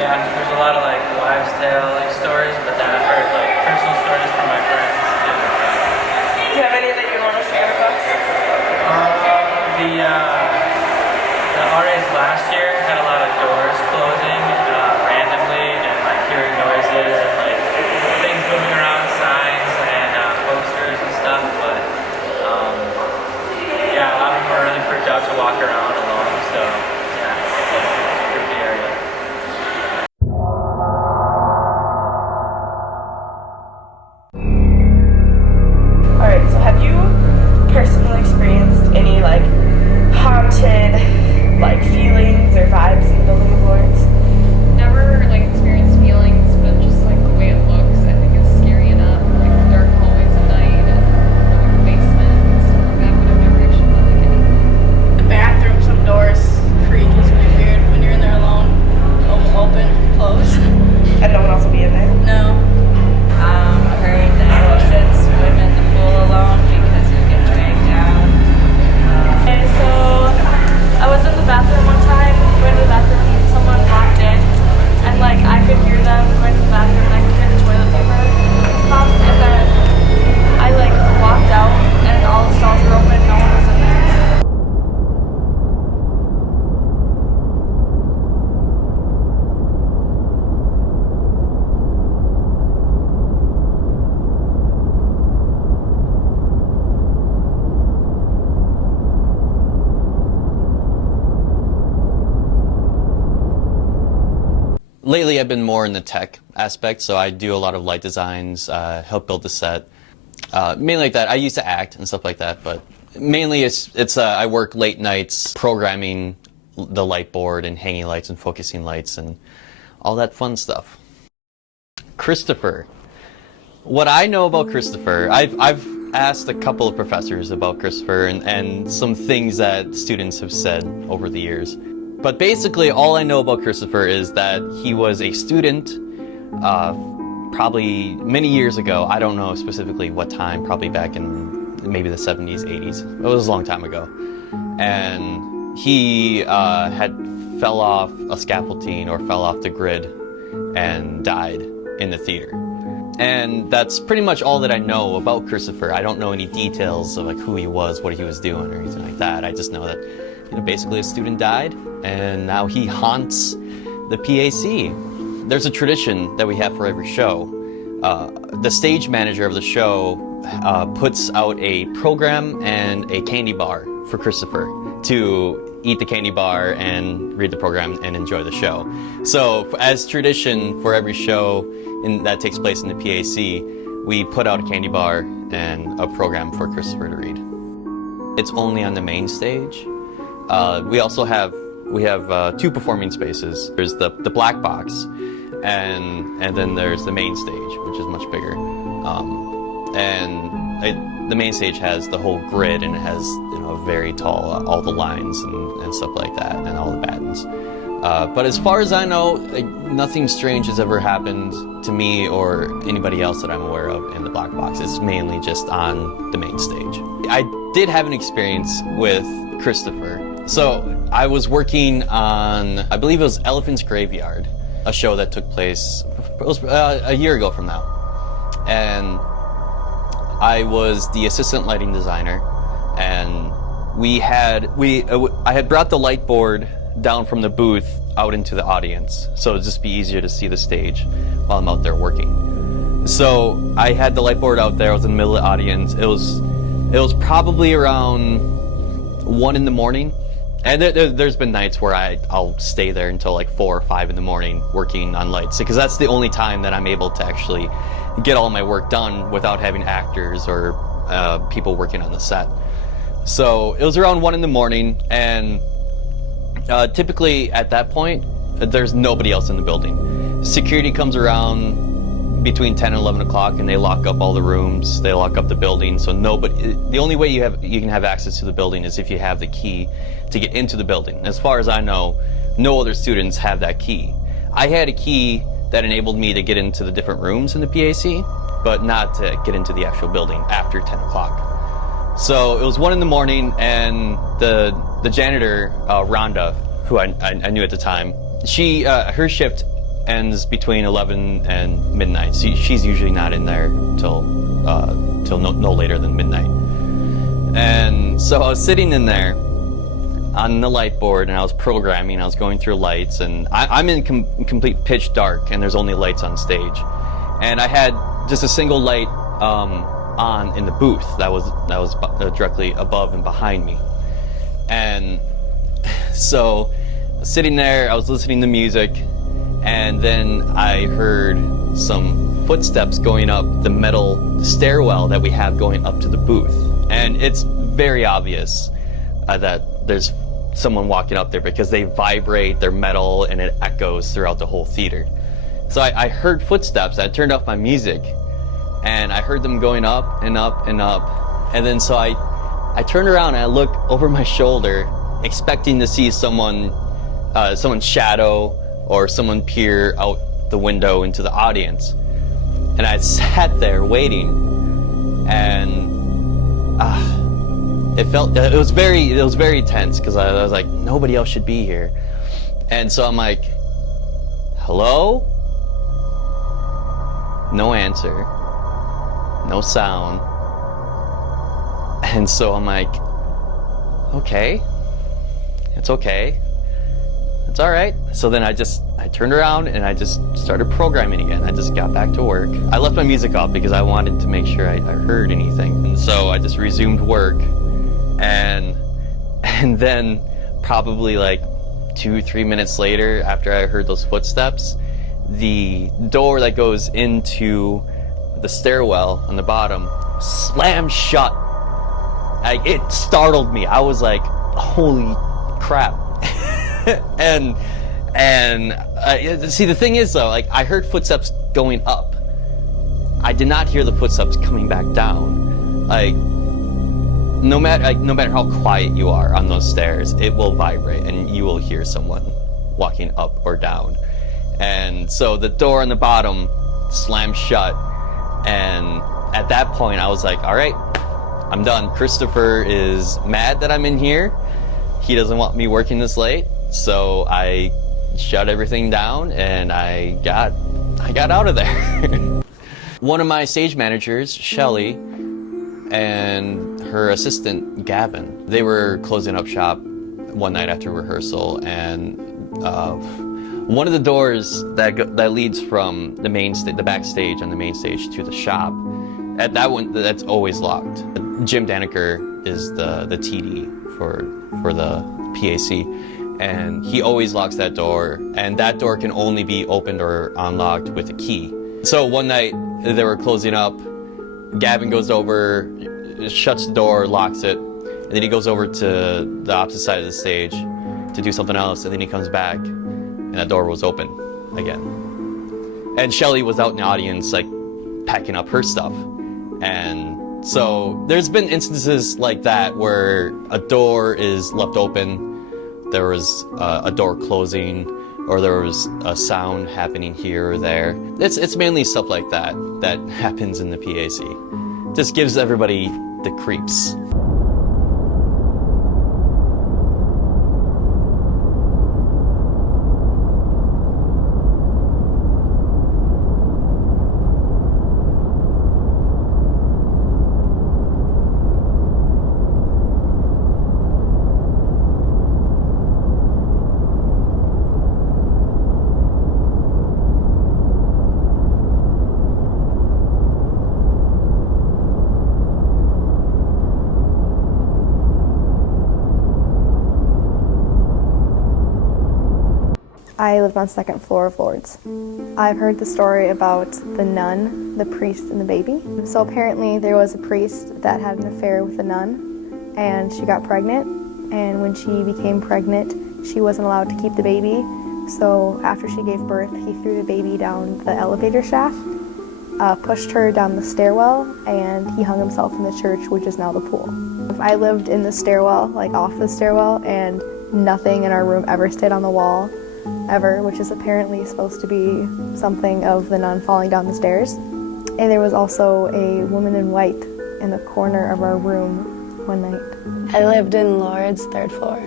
Yeah, there's a lot of like wives' tale like stories, but then I've heard like personal stories from my friends. Do you have any that you want to share with us? The RAs last year had a lot of doors closing randomly and like hearing noises and like things moving around, signs and posters and stuff. But yeah, a lot of them were really freaked out to walk around alone. So yeah, it's a creepy area. Alright, so have you personally experienced any like haunted like feelings or vibes in the building of Lords? Never like experienced feelings, but just like the way it looks, I think it's scary enough. Like the dark hallways at night and like the basement and stuff like that, but I've never actually felt like anything. The bathroom, some doors creak. It's really weird when you're in there alone. Open, close. And no one else will be in there? No. Heard that you should swim in the pool alone because you get dragged down. Okay, so I was in the bathroom one time, going to the bathroom, and someone walked in, and like I could hear them going to the bathroom, and I could hear the toilet paper pop, and then I like walked out, and all the stalls were open, no one was in there. Lately, I've been more in the tech aspect, so I do a lot of light designs, help build the set, mainly like that. I used to act and stuff like that, but mainly it's I work late nights programming the light board and hanging lights and focusing lights and all that fun stuff. Christopher. What I know about Christopher, I've asked a couple of professors about Christopher and some things that students have said over the years. But basically, all I know about Christopher is that he was a student probably many years ago. I don't know specifically what time, probably back in maybe the 70s, 80s. It was a long time ago. And he had fell off a scaffolding or fell off the grid and died in the theater. And that's pretty much all that I know about Christopher. I don't know any details of like who he was, what he was doing, or anything like that. I just know that basically a student died, and now he haunts the PAC. There's a tradition that we have for every show. The stage manager of the show puts out a program and a candy bar for Christopher to eat the candy bar and read the program and enjoy the show. So as tradition for every show that takes place in the PAC, we put out a candy bar and a program for Christopher to read. It's only on the main stage. We also have two performing spaces. There's the black box, and then there's the main stage, which is much bigger. The main stage has the whole grid, and it has very tall all the lines and stuff like that, and all the battens. But as far as I know, nothing strange has ever happened to me or anybody else that I'm aware of in the black box. It's mainly just on the main stage. I did have an experience with Christopher. So I was working on, I believe it was Elephant's Graveyard, a show that took place a year ago from now. And I was the assistant lighting designer, and I had brought the light board down from the booth out into the audience, so it'd just be easier to see the stage while I'm out there working. So I had the light board out there. I was in the middle of the audience. It was probably around 1 in the morning, and there's been nights where I'll stay there until like 4 or 5 in the morning working on lights, because that's the only time that I'm able to actually get all my work done without having actors or people working on the set. So it was around 1 in the morning, and typically at that point there's nobody else in the building. Security comes around between 10 and 11 o'clock, and they lock up all the rooms, they lock up the building, so nobody, the only way you can have access to the building is if you have the key to get into the building. As far as I know, no other students have that key. I had a key that enabled me to get into the different rooms in the PAC, but not to get into the actual building after 10 o'clock. So it was 1 in the morning, and the janitor, Rhonda, who I knew at the time, she her shift ends between 11 and midnight. So she's usually not in there till no later than midnight. And so I was sitting in there on the light board, and I was programming. I was going through lights, and I'm in complete pitch dark, and there's only lights on stage. And I had just a single light on in the booth that was directly above and behind me. And so sitting there, I was listening to music, and then I heard some footsteps going up the metal stairwell that we have going up to the booth. And it's very obvious that there's someone walking up there, because they vibrate, they're metal, and it echoes throughout the whole theater. So I heard footsteps. I turned off my music, and I heard them going up and up and up. And then so I turned around and I look over my shoulder, expecting to see someone's shadow or someone peer out the window into the audience. And I sat there waiting, and it was very tense, because I was like, nobody else should be here. And so I'm like, hello? No answer, no sound. And so I'm like, okay, it's okay, it's all right. So then I turned around and I just started programming again. I just got back to work. I left my music off because I wanted to make sure I heard anything. And so I just resumed work, and then probably like 2-3 minutes later, after I heard those footsteps, the door that goes into the stairwell on the bottom slammed shut. It startled me. I was like, holy crap. and see, the thing is though, like, I heard footsteps going up. I did not hear the footsteps coming back down. Like, no matter how quiet you are on those stairs, it will vibrate and you will hear someone walking up or down. And so the door on the bottom slammed shut, and at that point I was like, all right, I'm done. Christopher is mad that I'm in here. He doesn't want me working this late. So I shut everything down, and I got out of there. One of my stage managers, Shelly, and her assistant, Gavin, they were closing up shop one night after rehearsal, and one of the doors that leads from the backstage on the main stage to the shop, at that one, that's always locked. Jim Daniker is the TD for the PAC, and he always locks that door, and that door can only be opened or unlocked with a key. So one night they were closing up, Gavin goes over, shuts the door, locks it, and then he goes over to the opposite side of the stage to do something else, and then he comes back and that door was open again. And Shelly was out in the audience, like, packing up her stuff. And so there's been instances like that where a door is left open, there was a door closing, or there was a sound happening here or there. It's mainly stuff like that happens in the PAC. Just gives everybody the creeps. I lived on second floor of Lourdes. I've heard the story about the nun, the priest, and the baby. So apparently there was a priest that had an affair with a nun, and she got pregnant. And when she became pregnant, she wasn't allowed to keep the baby. So after she gave birth, he threw the baby down the elevator shaft, pushed her down the stairwell, and he hung himself in the church, which is now the pool. I lived in the stairwell, like off the stairwell, and nothing in our room ever stayed on the wall, ever, which is apparently supposed to be something of the nun falling down the stairs. And there was also a woman in white in the corner of our room one night. I lived in Lourdes, third floor.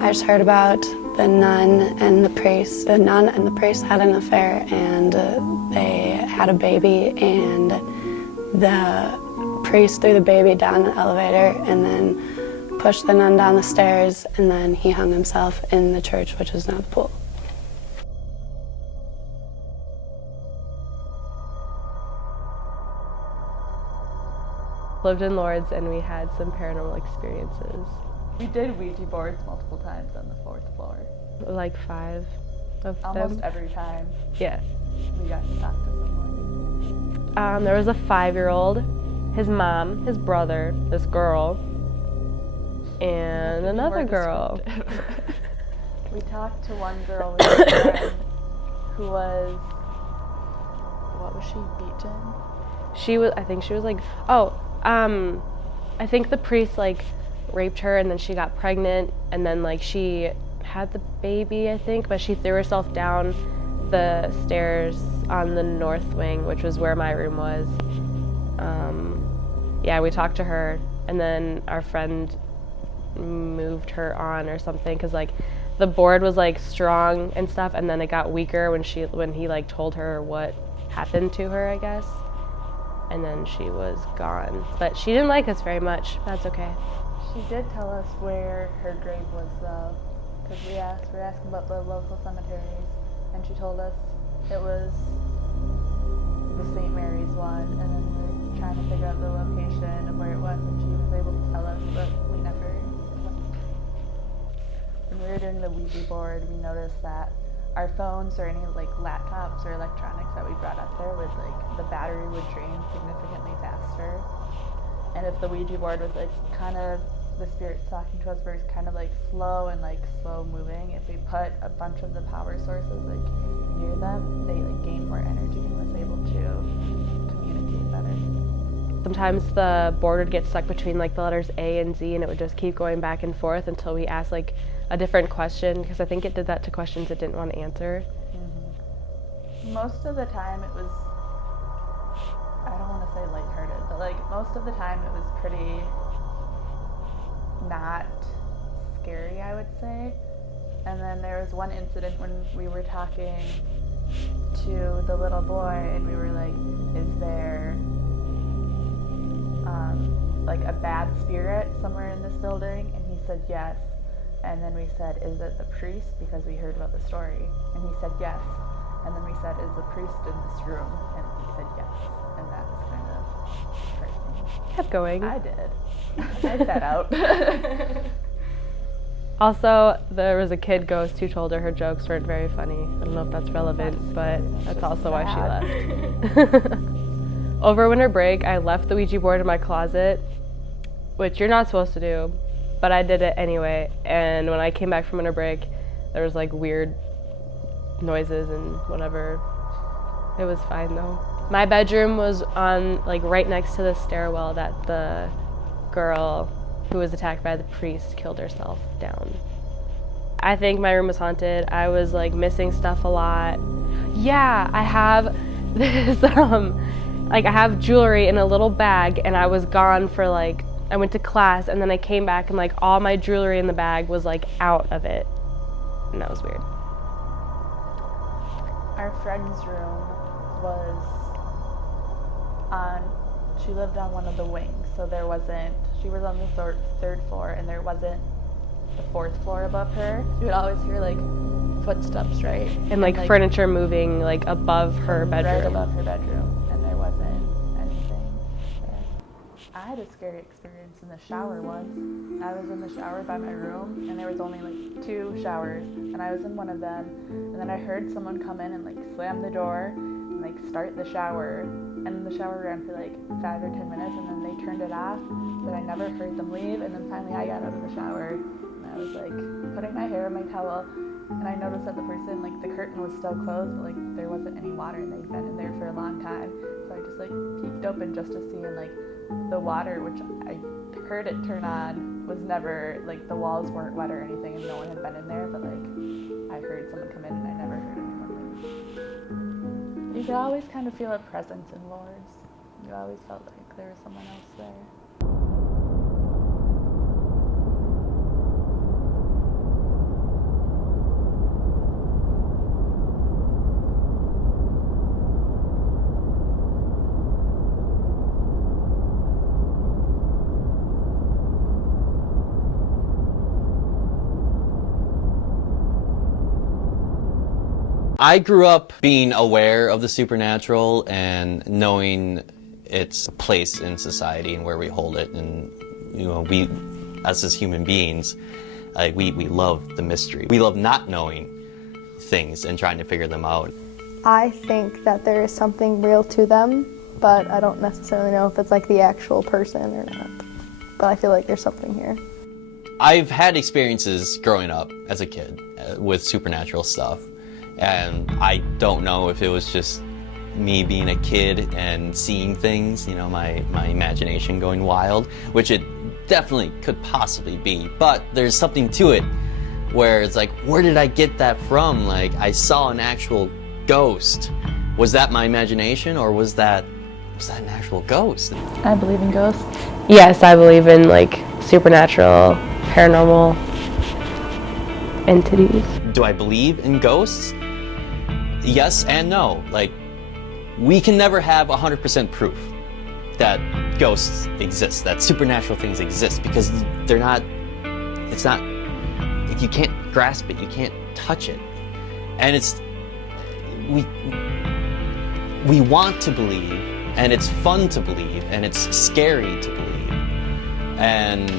I just heard about the nun and the priest. The nun and the priest had an affair, and they had a baby, and the priest threw the baby down the elevator and then pushed the nun down the stairs, and then he hung himself in the church, which is now the pool. Lived in Lourdes, and we had some paranormal experiences. We did Ouija boards multiple times on the 4th floor. Like 5 of them. Almost every time Yeah. we got to talk to someone. There was a 5-year-old, his mom, his brother, this girl, and another girl. We talked to one girl with a friend who was, what was she, beaten? I think she was like, I think the priest like raped her, and then she got pregnant, and then like she had the baby, I think, but she threw herself down the stairs on the north wing, which was where my room was. Yeah, we talked to her, and then our friend moved her on or something, because like the board was like strong and stuff, and then it got weaker when he like told her what happened to her, I guess, and then she was gone. But she didn't like us very much. That's okay. She did tell us where her grave was, though, because we were asking about the local cemeteries, and she told us it was the St. Mary's one, and then we were trying to figure out the location of where it was, and she was able to tell us, but we never. When we were doing the Ouija board, we noticed that our phones or any like laptops or electronics that we brought up there would the battery would drain significantly faster. And if the Ouija board was like kind of the spirits talking to us were kind of like slow and like slow moving, if we put a bunch of the power sources like near them, they like gained more energy and was able to communicate better. Sometimes the board would get stuck between like the letters A and Z, and it would just keep going back and forth until we asked like a different question, because I think it did that to questions it didn't want to answer. Mm-hmm. Most of the time it was, I don't want to say lighthearted, but like most of the time it was pretty not scary, I would say. And then there was one incident when we were talking to the little boy, and we were like, is there like a bad spirit somewhere in this building? And he said yes. And then we said, is it the priest? Because we heard about the story. And he said yes. And then we said, is the priest in this room? And he said yes. And that was kind of frightening. Kept going. I did. I sat out. Also, there was a kid ghost who told her jokes weren't very funny. I don't know if that's relevant, but that's also why she left. Over winter break, I left the Ouija board in my closet, which you're not supposed to do, but I did it anyway. And when I came back from winter break, there was like weird noises and whatever. It was fine though. My bedroom was on like right next to the stairwell that the girl who was attacked by the priest killed herself down. I think my room was haunted. I was like missing stuff a lot. Yeah, I have this like I have jewelry in a little bag, and I was gone for like, I went to class, and then I came back and like all my jewelry in the bag was like out of it, and that was weird. Our friend's room was she lived on one of the wings, so she was on the third floor, and there wasn't the 4th floor above her. You would always hear like footsteps, right? And like furniture moving like above her bedroom. Right above her bedroom, and there wasn't anything there. I had a scary experience in the shower once. I was in the shower by my room, and there was only like 2 showers, and I was in one of them, and then I heard someone come in and like slam the door and like start the shower, and the shower ran for like 5 or 10 minutes, and then they turned it off, but I never heard them leave, and then finally I got out of the shower, and I was like putting my hair in my towel, and I noticed that the person, like the curtain was still closed, but like there wasn't any water, and they'd been in there for a long time, so I just like peeked open just to see, and like the water, which I heard it turn on, was never, like the walls weren't wet or anything, and no one had been in there, but like I heard someone come in and I never heard anyone leave. You could always kind of feel a presence in Lourdes. You always felt like there was someone else there. I grew up being aware of the supernatural and knowing its place in society and where we hold it, and you know, we, as human beings, we love the mystery. We love not knowing things and trying to figure them out. I think that there is something real to them, but I don't necessarily know if it's like the actual person or not. But I feel like there's something here. I've had experiences growing up as a kid with supernatural stuff. And I don't know if it was just me being a kid and seeing things, you know, my imagination going wild, which it definitely could possibly be. But there's something to it where it's like, where did I get that from? Like, I saw an actual ghost. Was that my imagination, or was that an actual ghost? I believe in ghosts. Yes, I believe in like supernatural, paranormal entities. Do I believe in ghosts? Yes and no. Like, we can never have 100% proof that ghosts exist, that supernatural things exist, because they're not, it's not, you can't grasp it, you can't touch it. And it's, we want to believe, and it's fun to believe, and it's scary to believe. And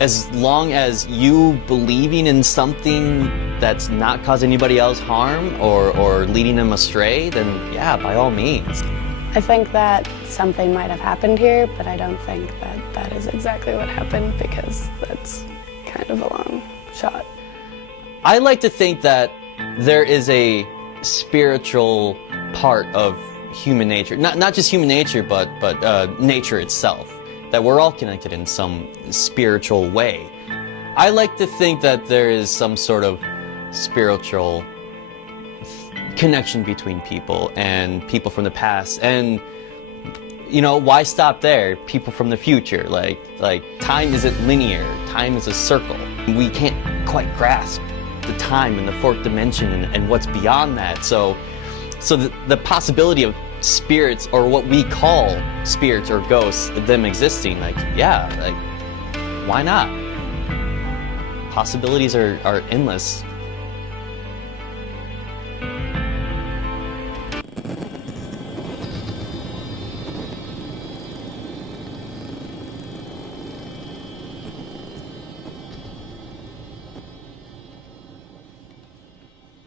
as long as you believing in something that's not causing anybody else harm or leading them astray, then yeah, by all means. I think that something might have happened here, but I don't think that that is exactly what happened, because that's kind of a long shot. I like to think that there is a spiritual part of human nature, not just human nature, but nature itself, that we're all connected in some spiritual way. I like to think that there is some sort of spiritual connection between people and people from the past, and you know, why stop there? People from the future, like time isn't linear, time is a circle. We can't quite grasp the time and the fourth dimension and what's beyond that. So the possibility of spirits, or what we call spirits or ghosts, them existing, like, yeah, like, why not? Possibilities are endless.